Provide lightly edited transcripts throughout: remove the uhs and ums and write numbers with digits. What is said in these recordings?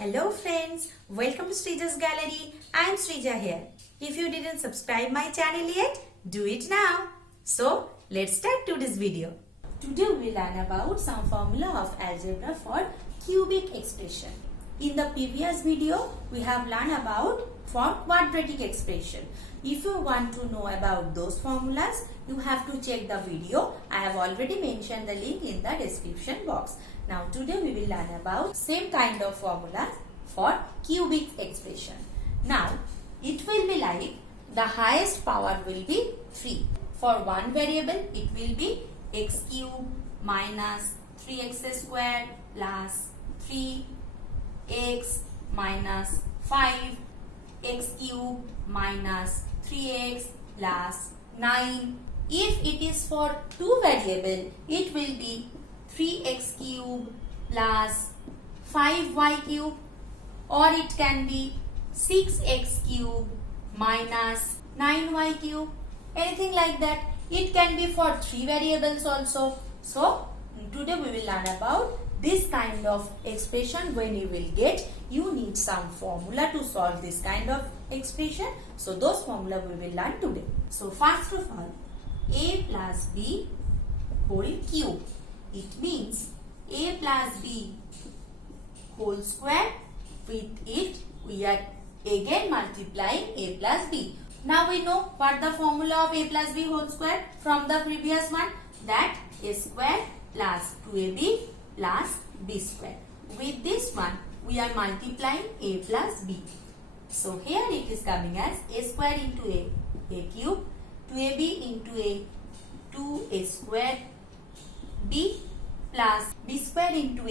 Hello friends, welcome to Srija's Gallery. I am Srija here. If you didn't subscribe my channel yet, do it now. So, let's start today's video. Today we will learn about some formula of algebra for cubic expression. In the previous video, we have learned about for quadratic expression. If you want to know about those formulas, you have to check the video. I have already mentioned the link in the description box. Now today we will learn about same kind of formula for cubic expression. Now it will be like the highest power will be 3. For one variable it will be x cube minus 3x squared plus 3x minus 5x cube minus 3x plus 9. If it is for two variable, it will be 3x cube plus 5y cube, or it can be 6x cube minus 9y cube, anything like that. It can be for three variables also. So today we will learn about this kind of expression. When you will get, you need some formula to solve this kind of expression. So those formula we will learn today. So first of all, a plus b whole cube. It means a plus b whole square. With it we are again multiplying a plus b. Now we know what the formula of a plus b whole square from the previous one, that a square plus 2ab plus b square. With this one we are multiplying a plus b. So here it is coming as a square into a cube, 2ab into a 2a square, b plus b square into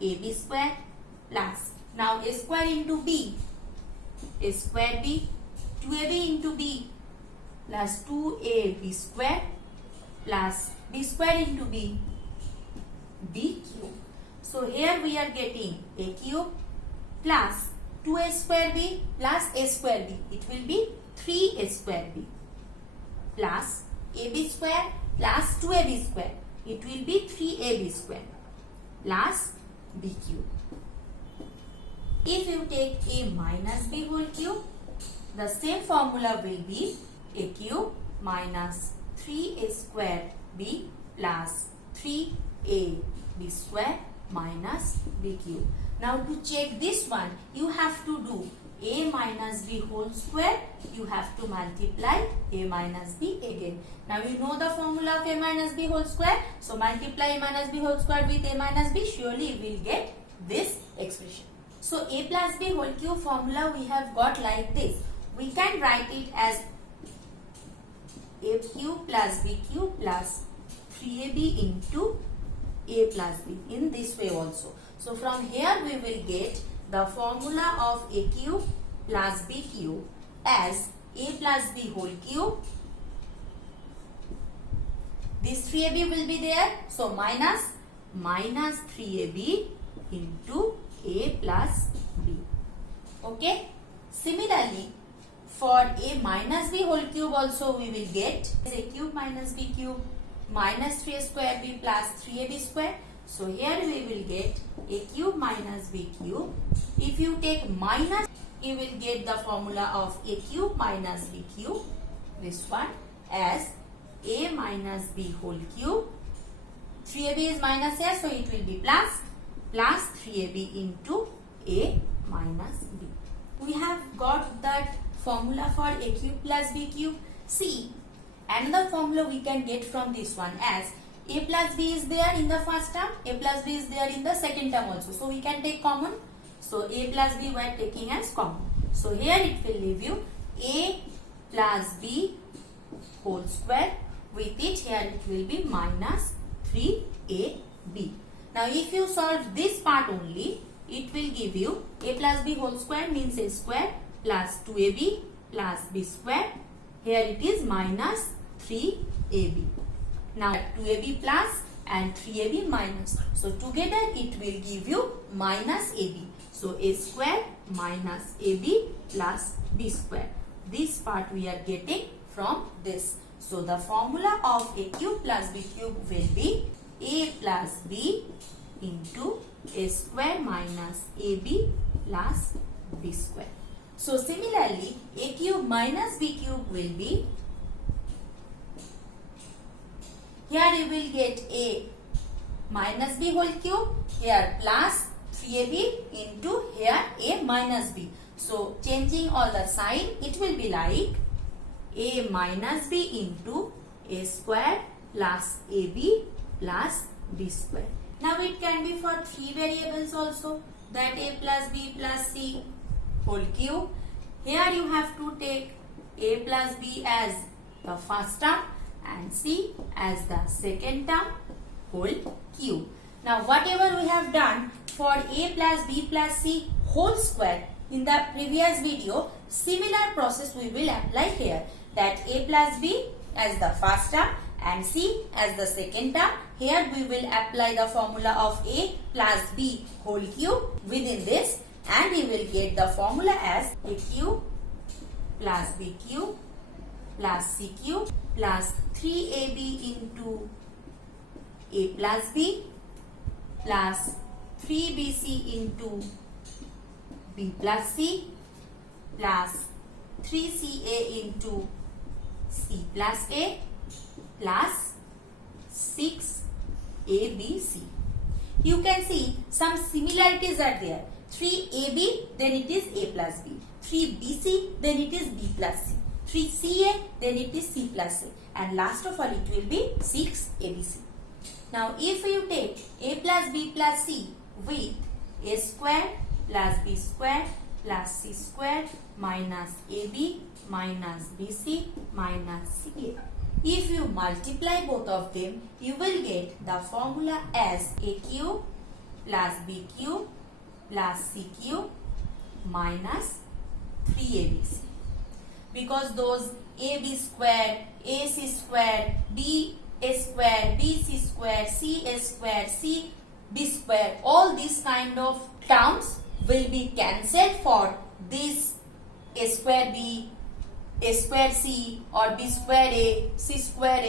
ab square plus, now a square into b, a square b, 2ab into b plus 2ab square plus b square into b, b cube. So here we are getting a cube plus 2a square b plus a square b. It will be 3a square b plus ab square plus 2ab square. It will be 3ab square plus b cube. If you take a minus b whole cube, the same formula will be a cube minus 3a square b plus 3ab square minus b cube. Now to check this one, you have to do a minus b whole square. You have to multiply a minus b again. Now you know the formula of a minus b whole square. So multiply a minus b whole square with a minus b. Surely you will get this expression. So a plus b whole cube formula we have got like this. We can write it as a cube plus b cube plus 3ab into a plus b in this way also. So from here we will get the formula of a cube plus b cube as a plus b whole cube. This 3ab will be there. So minus 3ab into a plus b. Okay. Similarly, for a minus b whole cube also we will get a cube minus b cube minus 3 square b plus 3ab square. So here we will get a cube minus b cube. If you take minus, you will get the formula of a cube minus b cube, this one, as a minus b whole cube. 3ab is minus here, so it will be plus 3ab into a minus b. We have got that formula for a cube plus b cube. See, another formula we can get from this one as a plus b is there in the first term, a plus b is there in the second term also. So we can take common. So a plus b we are taking as common. So here it will leave you a plus b whole square. With it here it will be minus 3ab. Now if you solve this part only, it will give you a plus b whole square means a square plus 2ab plus b square. Here it is minus 3ab. Now 2ab plus and 3ab minus. So together it will give you minus ab. So a square minus ab plus b square. This part we are getting from this. So the formula of a cube plus b cube will be a plus b into a square minus ab plus b square. So similarly, a cube minus b cube will be, here you will get a minus b whole cube, here plus 3ab into here a minus b. So changing all the sign, it will be like a minus b into a square plus ab plus b square. Now it can be for 3 variables also, that a plus b plus c whole cube. Here you have to take a plus b as the first term and c as the second term whole cube. Now whatever we have done for a plus b plus c whole square in the previous video, similar process we will apply here, that a plus b as the first term and c as the second term. Here we will apply the formula of a plus b whole cube within this, and we will get the formula as a cube plus b cube plus c cube plus 3ab into a plus b plus 3bc into b plus c plus 3ca into c plus a plus 6abc. You can see some similarities are there. 3ab, then it is a plus b. 3bc, then it is b plus c. 3ca, then it is c plus a. And last of all, it will be 6abc. Now, if you take a plus b plus c with a square plus b square plus c square minus ab minus bc minus ca. If you multiply both of them, you will get the formula as a cube plus b cube plus c cube minus 3abc. Because those ab square, ac square, b a square, bc square, ca square, c b square, all these kind of terms will be cancelled for this a square b, a square c, or b square a, c square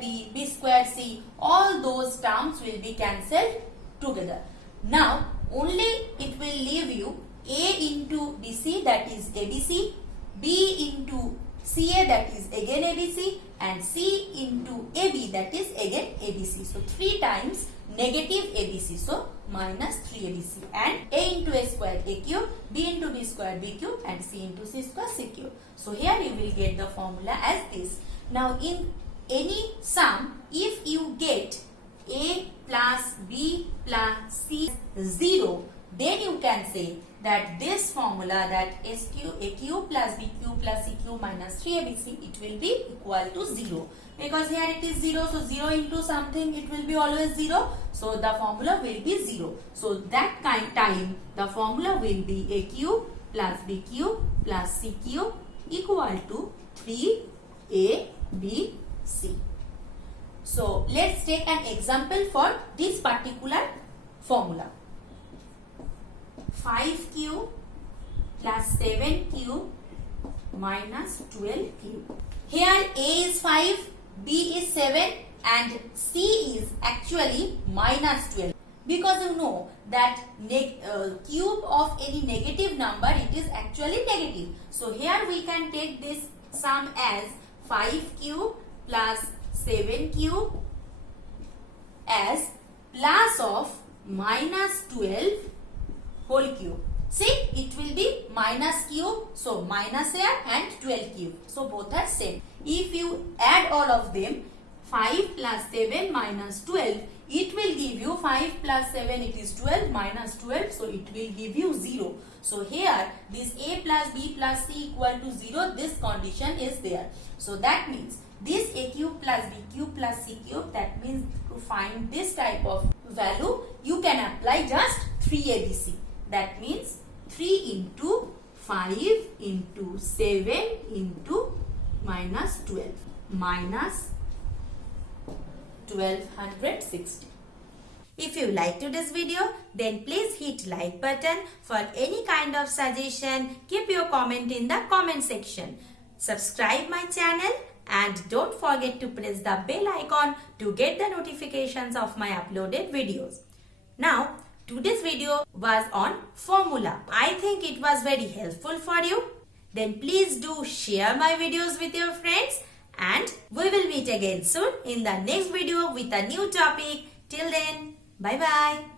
b, b square c. All those terms will be cancelled together. Now only it will leave you a into bc, that is abc, b into ca, that is again abc, and c into ab, that is again abc. So 3 times negative abc, so minus 3abc, and a into a square a cube, b into b square b cube, and c into c square c cube. So here you will get the formula as this. Now in any sum, if you get a plus b plus c 0, then you can say that this formula, that a cube plus b cube plus c cube minus 3abc, it will be equal to 0. Because here it is 0, so 0 into something, it will be always 0. So the formula will be 0. So that time the formula will be a cube plus b cube plus c cube equal to 3abc. So let's take an example for this particular formula. 5 cube plus 7 cube minus 12 cube. Here a is 5, b is 7, and c is actually minus 12. Because you know that cube of any negative number, it is actually negative. So here we can take this sum as 5 cube plus 7 cube as plus of minus 12 whole cube. See, it will be minus cube, so minus here, and 12 cube. So both are same. If you add all of them, 5 plus 7 minus 12, it will give you 5 plus 7, it is 12 minus 12, so it will give you 0. So here this a plus b plus c equal to 0, this condition is there. So that means this a cube plus b cube plus c cube, that means to find this type of value, you can apply just 3abc. That means 3 into 5 into 7 into minus 12 minus 1260. If you liked today's video, then please hit like button. For any kind of suggestion, keep your comment in the comment section. Subscribe my channel and don't forget to press the bell icon to get the notifications of my uploaded videos. Now, today's video was on formula. I think it was very helpful for you. Then please do share my videos with your friends, and we will meet again soon in the next video with a new topic. Till then, bye bye.